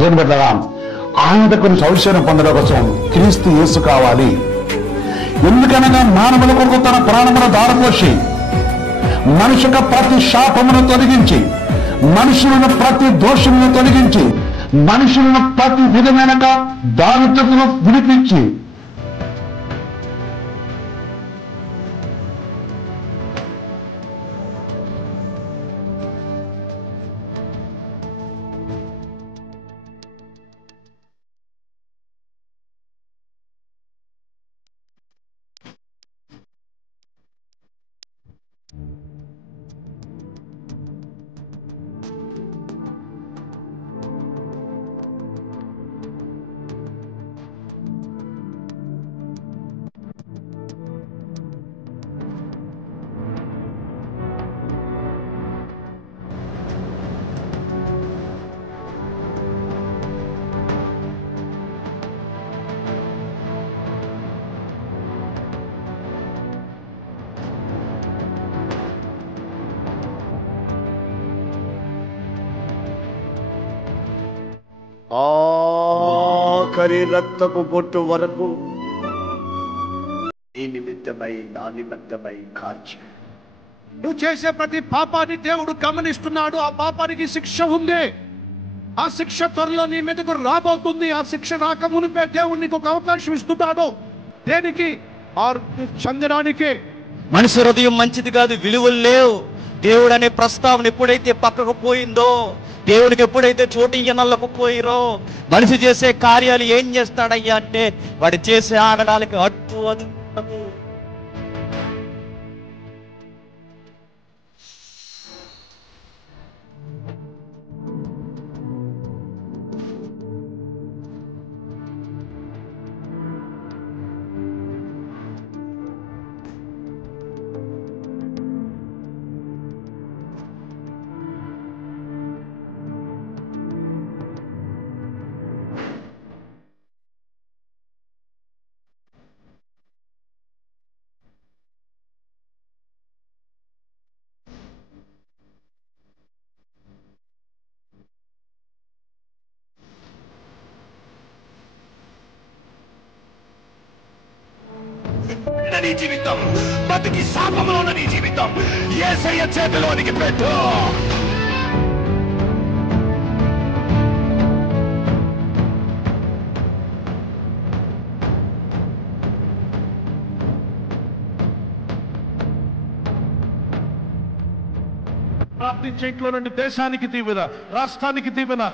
దేని బిడ్డగా ఆయన దగ్గర నుంచి ఐశ్వర్యం పొందడం కోసం క్రీస్తు యేసు కావాలి. ఎందుకనగా మానవుల కొరకు తన ప్రాణమును దారపోసి మనిషికి ప్రతి శాపమును తొలగించి, మనుషులను ప్రతి దోషమును తొలగించి, మనుషులను ప్రతి విధమైన దారిద్ర్యతను విడిపించి ఆఖరి రక్తపు బొట్టు వరకు నీ నిమిత్తమై నా నిమిత్తమై కార్చి. నువ్వు చేసే ప్రతి పాపాన్ని దేవుడు గమనిస్తున్నాడు. ఆ పాపానికి శిక్ష ఉంది. ఆ శిక్ష త్వరలో నీ మీదకు రాబోతుంది. ఆ శిక్ష రాకమునిపే దేవుడు నీకు ఒక అవకాశం ఇస్తున్నాడు. దేనికి? చెందడానికి. మనిషి హృదయం మంచిది కాదు, విలువలు లేవు. దేవుడు అనే ప్రస్తావన ఎప్పుడైతే పక్కకు పోయిందో, దేవునికి ఎప్పుడైతే చోటు ఇయ్యనల్లకు పోయిరో, మనిషి చేసే కార్యాలు ఏం చేస్తాడయ్యా అంటే వాడు చేసే ఆగడానికి అడ్డు అది. నీ జీవితం బతికి శాపంలో ఉన్న నీ జీవితం యేసయ్య చేతిలోనికి పెట్టు. ప్రార్థించే ఇంట్లో నుండి దేశానికి దీవెన, రాష్ట్రానికి దీవెన.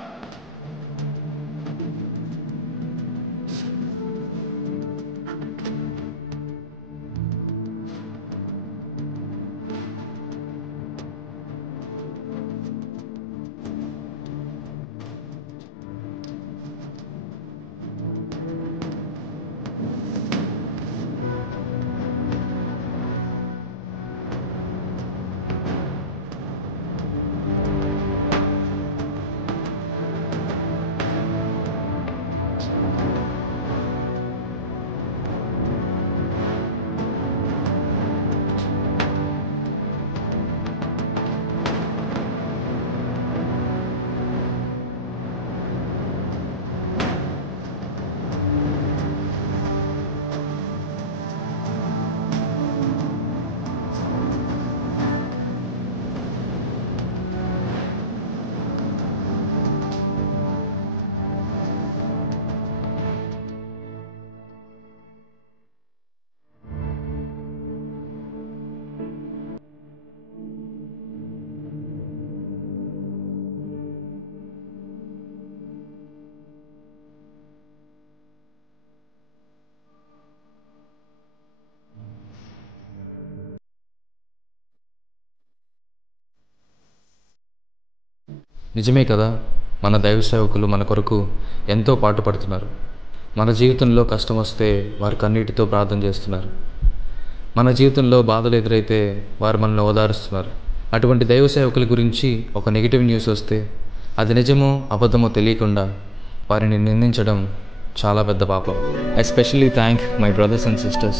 నిజమే కదా, మన దైవ సేవకులు మన కొరకు ఎంతో పాటుపడుతున్నారు. మన జీవితంలో కష్టం వస్తే వారు కన్నీటితో ప్రార్థన చేస్తున్నారు. మన జీవితంలో బాధలు ఎదురైతే వారు మనల్ని ఓదారుస్తున్నారు. అటువంటి దైవ సేవకుల గురించి ఒక నెగిటివ్ న్యూస్ వస్తే అది నిజమో అబద్ధమో తెలియకుండా వారిని నిందించడం చాలా పెద్ద పాపం. I especially thank my brothers and sisters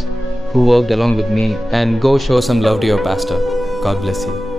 who worked along with me, and go show some love to your pastor. God bless you.